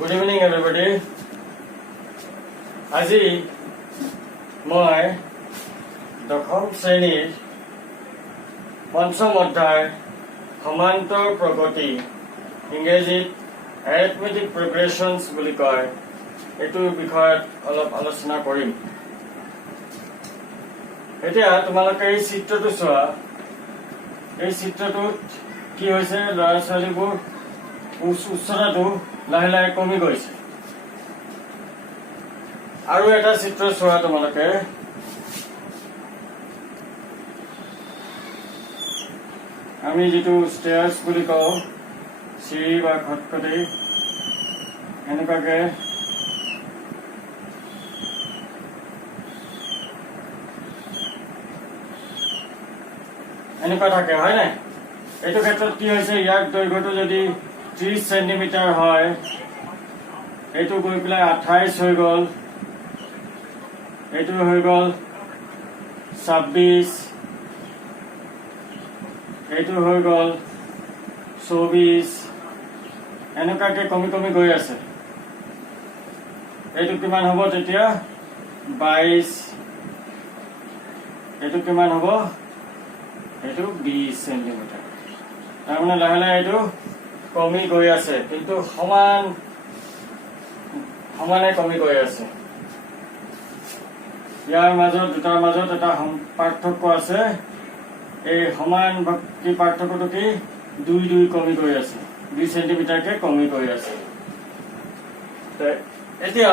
Good evening, everybody. আজি মই দশম শ্ৰেণীৰ পঞ্চম অধ্যায় সমান্তৰ প্ৰগতি ইংৰাজীত এৰিথমেটিক প্ৰগ্ৰেশ্যনছ বুলি কয় এইটোৰ বিষয়ত অলপ আলোচনা কৰিম। এতিয়া তোমালোকে এই চিত্ৰটো চোৱা। এই চিত্ৰটোত কি হৈছে, ল'ৰা ছোৱালীবোৰ উচ্চতাটো লাহে লাহে কমি গৈছে। আৰু এটা চিত্ৰ চোৱা তোমালোকে। আমি যিটো ষ্টেয়াৰ্ছ বুলি কওঁ, চিৰি বা খটখটি, এনেকুৱাকে এনেকুৱা থাকে, হয় নাই? এইটো ক্ষেত্ৰত কি হৈছে, ইয়াৰ দৈৰ্ঘ্যটো যদি 30 সেণ্টিমিটাৰ হয়, এইটো গৈ পেলাই 28 হৈ গ'ল, এইটো হৈ গ'ল 26, এইটো হৈ গ'ল 24, এনেকুৱাকে কমি কমি গৈ আছে। এইটো কিমান হ'ব তেতিয়া? 22, এইটো কিমান হ'ব? এইটো 20 সেণ্টিমিটাৰ। তাৰমানে লাহে লাহে এইটো কমি গৈ আছে, কিন্তু সমানে কমি গৈ আছে। ইয়াৰ মাজত দুটাৰ মাজত এটা পাৰ্থক্য আছে। এই সমান কি পাৰ্থক্যটো কি? 2 কমি গৈ আছে, 2 সেণ্টিমিটাৰকে কমি গৈ আছে। এতিয়া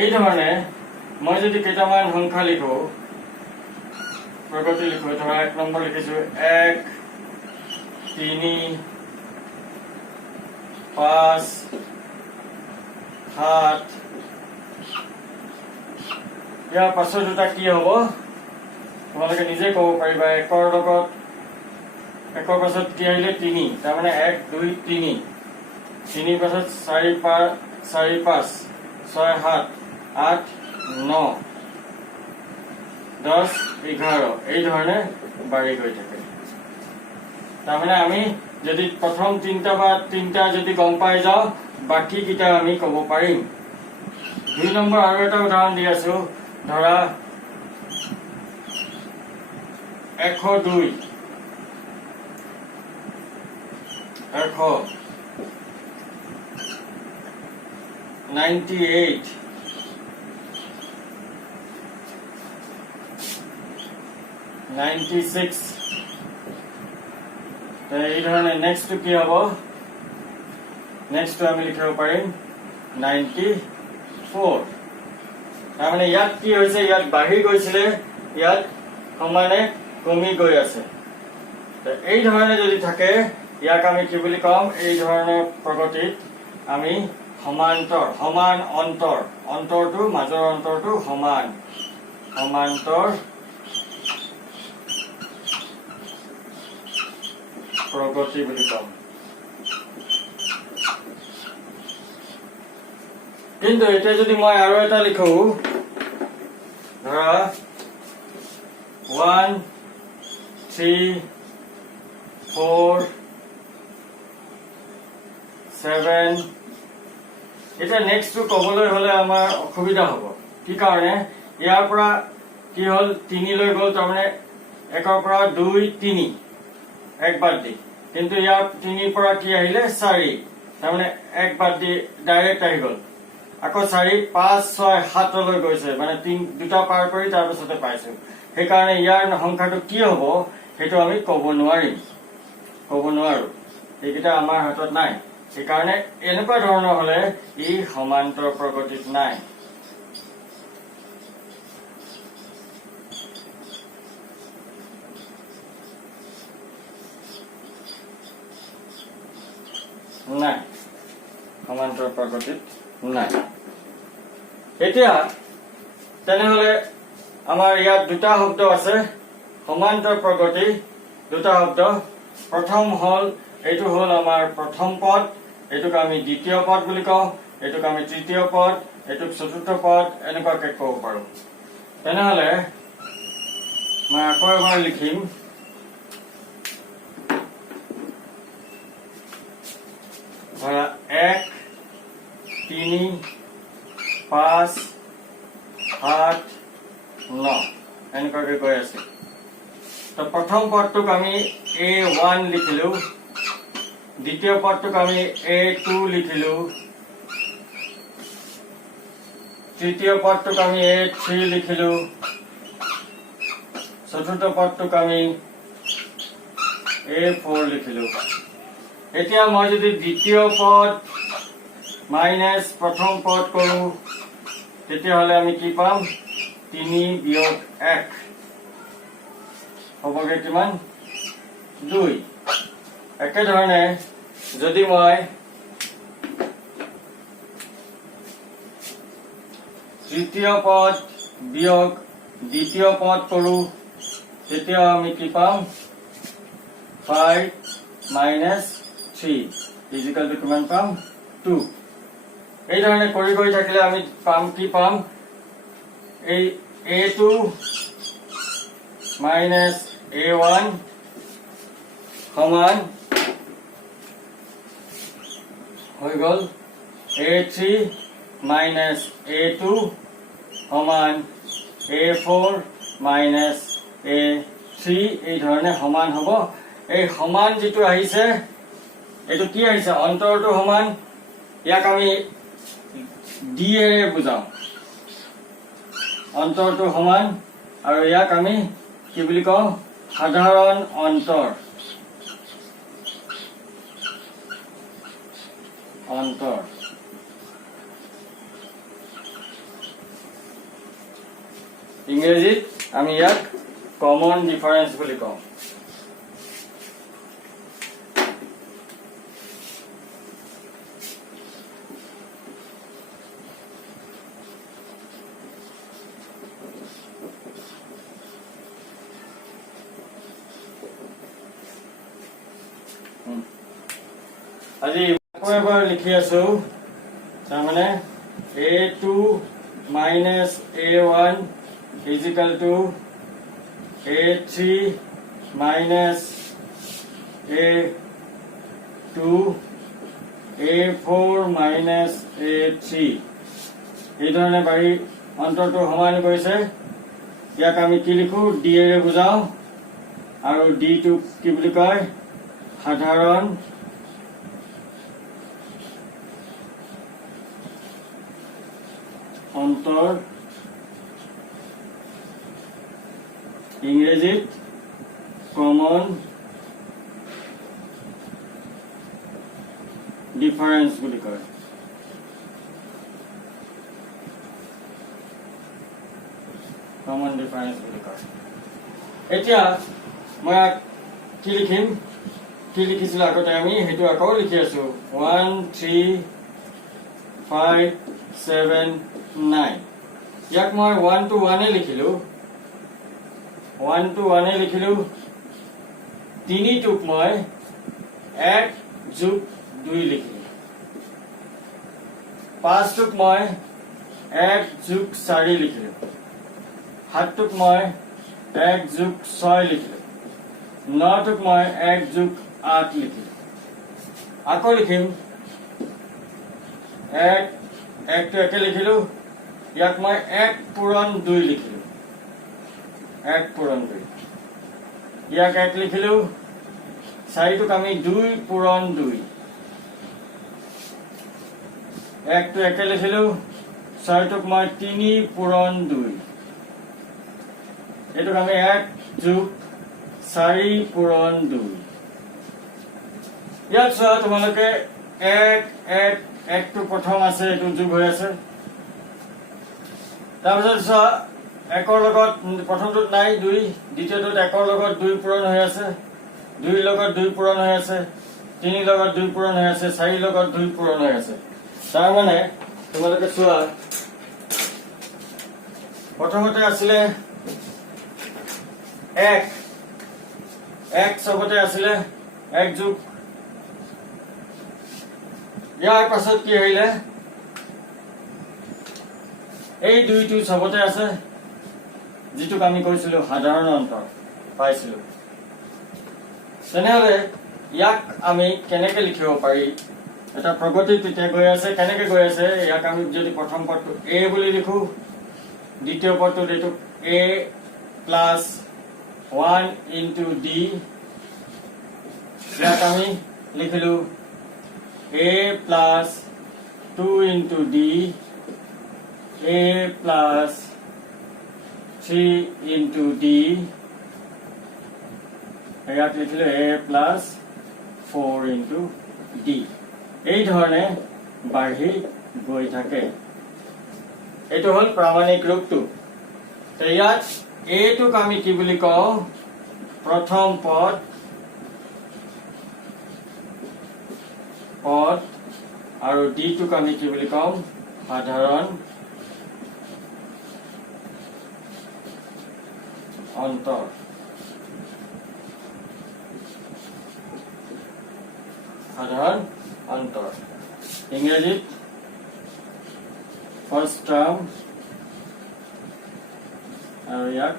এই ধৰণে মই যদি কেইটামান সংখ্যা লিখো, প্ৰগতি লিখো, ধৰা 1 নম্বৰ লিখিছো 1, 3, 5, 7, ইয়াৰ পাছত দুটা কি হ'ব তোমালোকে নিজে ক'ব পাৰিবা। 1ৰ লগত 1ৰ পাছত কি আহিলে? 3, তাৰমানে 1, 2, 3, 3 পাছত 4, 5, 6, 7, 8, 9, 10, 11, এই ধৰণে বাঢ়ি গৈ থাকে। তাৰমানে আমি যদি প্ৰথম তিনিটা যদি গম পাই যাওঁ, বাকী কেইটা আমি ক'ব পাৰিম। 2 নম্বৰ আৰু এটা উদাহৰণ দি আছো। ধৰা 102, 98, 96, এই ধৰণে নেক্সটটো কি হ'ব? নেক্সটটো আমি লিখিব পাৰিম 94। তাৰমানে ইয়াত কি হৈছে, ইয়াত বাঢ়ি গৈছিলে, ইয়াত সমানে কমি গৈ আছে। এই ধৰণে যদি থাকে, ইয়াক আমি কি বুলি কম? এই ধৰণৰ প্ৰগতিত আমি সমান্তৰ, সমান অন্তৰ, অন্তৰটো মাজৰ অন্তৰটো সমান, সমান্তৰ প্ৰগতি বুলি কম। কিন্তু এতিয়া যদি মই আৰু এটা লিখো, ধৰা 1, 3, 4, 7, এতিয়া নেক্সটটো ক'বলৈ হলে আমাৰ অসুবিধা হ'ব। কি কাৰণে? ইয়াৰ পৰা কি হ'ল, 3 লৈ গ'ল, তাৰমানে 1ৰ পৰা 2, 3, 1 বাদ দি, কিন্তু ইয়াৰ 3ৰ পৰা কি আহিলে? 4, তাৰমানে 1 বাদ দি ডাইৰেক্ট আহি গ'ল। আকৌ 4, 5, 6, 7 লৈ গৈছে, মানে 2টা পাৰ কৰি তাৰপিছতে পাইছো। সেইকাৰণে ইয়াৰ সংখ্যাটো কি হ'ব সেইটো আমি ক'ব নোৱাৰো। এইকেইটা আমাৰ হাতত নাই। সেইকাৰণে এনেকুৱা ধৰণৰ হলে ই সমান্তৰ প্ৰগতিত নাই। নাই, সমান্তৰ প্ৰগতিত নাই। এতিয়া তেনেহলে আমাৰ ইয়াত দুটা শব্দ আছে, সমান্তৰ প্ৰগতি, দুটা শব্দ। প্ৰথম হল, এইটো হল আমাৰ প্ৰথম পদ, এইটোক আমি দ্বিতীয় পদ বুলি কওঁ, এইটোক আমি তৃতীয় পদ, এইটোক চতুৰ্থ পদ, এনেকুৱাকে ক'ব পাৰো। তেনেহলে মই আকৌ এবাৰ লিখিম, ধৰা 1, 3 5 8 9 এনেকুৱাকৈ গৈ আছে। তো প্ৰথম পদটোক আমি A1 লিখিলো, দ্বিতীয় পদটোক আমি A2 লিখিলো, তৃতীয় পদটোক আমি A3 লিখিলো, চতুৰ্থ পদটোক আমি A4 লিখিলো। এতিয়া মই যদি দ্বিতীয় পদ মাইনাস প্ৰথম পদ কৰো তেতিয়াহ'লে আমি কি পাম? 3 বিয়োগ 1 হবগে কিমান? 2। একেধৰণে যদি মই তৃতীয় পদ বিয়োগ দ্বিতীয় পদ কৰো তেতিয়া আমি কি পাম? 5 minus 3 is equal to কিমান পাম? 2। এই ধৰণে কৰি গৈ থাকিলে আমি পাম কি পাম? এই A2 minus A1 সমান হৈ গল A3 minus A2 সমান A4 minus A3 এই ধৰণে সমান হ'ব। এই সমান যেটো আহিছে এটো কি আহিছে? অন্তৰটো সমান। ইয়াক আমি ডি এৰে বুজাও। অন্তৰটো সমান আৰু ইয়াক আমি কি বুলি কওঁ? সাধাৰণ অন্তৰ। অন্তৰ ইংৰাজীত আমি ইয়াক কমন ডিফাৰেন্স বুলি কওঁ। আজি এবাৰ লিখি আছো তাৰমানে A2 minus A1 is equal to A3 minus A2 A4 minus A3 এই ধৰণে বাঢ়ি অন্তৰটো সমান কৰিছে। ইয়াক আমি কি লিখো? ডি এৰে বুজাও আৰু ডি টো কি বুলি কয়? সাধাৰণ অন্তৰ, ইংৰাজীত কমন ডিফাৰেন্স বুলি কয়। কমন ডিফাৰেন্স বুলি কয়। এতিয়া মই কি লিখিম? কি লিখিছিলো আগতে আমি সেইটো আকৌ লিখি আছো। 1 3 5 7 9 ইয়াক মই 1 to 1 লিখিলো। 1 to 1 লিখিলো। 3 টোক মই 1 যোগ 2 লিখিলো। 5 টোক মই 1 যোগ 4 লিখিলো। 7 টোক মই 1 যোগ 6 লিখিলো। 9 টোক মই 1 যোগ 8 লিখিলো। আকৌ লিখিম 1 টো একে লিখিলো। ইয়াক মই 1 পূৰণ 2 লিখিলো। 1 পূৰণ 2 ইয়াক 1 লিখিলো। 4 টোক আমি 2 পূৰণ 2 1 টো একে লিখিলো। 6 টোক মই 3 পূৰণ 2 এটোক আমি 1 যোগ 4 পূৰণ 2 ইয়াত চোৱা তোমালোকে 1 1 1 টো প্ৰথম আছে এটো যোগ হৈ আছে। তাৰপিছত চোৱা 1 ৰ লগত প্ৰথমটোত নাই 2, দ্বিতীয়টোত 1 ৰ লগত 2 পূৰণ হৈ আছে, 2 ৰ লগত 2 পূৰণ হৈ আছে, 3 ৰ লগত 2 পূৰণ হৈ আছে, 4 ৰ লগত 2 পূৰণ হৈ আছে। তাৰ মানে তোমালোকে চোৱা প্ৰথমতে আছিলে 1 চবতে আছিলে 1 যোগ। ইয়াৰ পাছত কি হইলে? এই 2টো সবতে আছে যেটোক আমি কৈছিলো সাধাৰণ অন্তৰ পাইছিলো। তেনেহলে ইয়াক আমি কেনেকে লিখিব পাৰি এটা প্ৰগতি তেতিয়া গৈ আছে কেনেকৈ গৈ আছে ইয়াক আমি যদি প্ৰথম পদটো a বুলি লিখো দ্বিতীয় পদটোত এইটো a প্লাছ 1 ইনটু d ইয়াক আমি লিখিলো a plus 2 into d a plus 3 into d ইয়াক লিখিলো a প্লাছ 4 ইনটু d এই ধৰণে বাঢ়ি গৈ থাকে এইটো হল প্ৰামাণিক ৰূপটো তো ইয়াত এটোক আমি কি বুলি কওঁ প্ৰথম পদ আৰু ডি টোক আমি কি বুলি কওঁ সাধাৰণ অন্তৰ সাধাৰণ অন্তৰ ইংৰাজীত ফাৰ্ষ্ট টাৰ্ম আৰু ইয়াক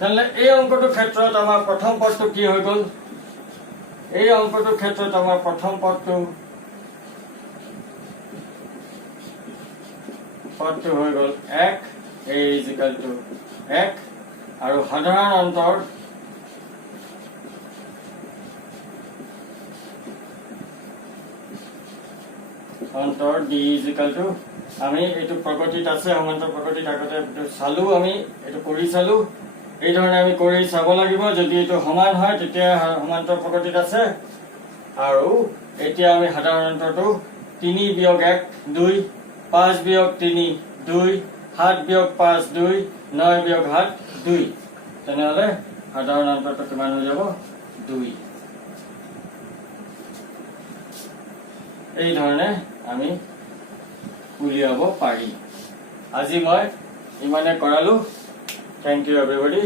তাহলে এই অংকটোৰ ক্ষেত্ৰত আমাৰ প্ৰথম পদটো কি হৈ গল এই অংকটোৰ ক্ষেত্ৰত আমাৰ প্ৰথম পদটো হৈ গল 1 a ইকুয়াল টু 1 আৰু সাধাৰণ অন্তৰ d ইকুয়াল টু আমি এটো প্ৰগতিত আছে সমান্তৰ প্ৰগতিত আগতে চালু আমি এটো কৰি চালু এই ধৰণে আমি কৰি চাব লাগিব যদি এটো সমান হয় তেতিয়া সমান্তৰ প্ৰগতিত আছে আৰু এতিয়া আমি সাধাৰণ অন্তৰটো 3 বিয়োগ 1 2 5 বিয়োগ 3 2 7 বিয়োগ 5 2 9 বিয়োগ 7 2 তেনেহলে সাধাৰণ অন্তৰটো কিমান হৈ যাব 2 এই ধৰণে আমি উলিয়াব পাৰি আজি মই ইমানে কৰালো থ্যাংক ইউ এভৰিবডি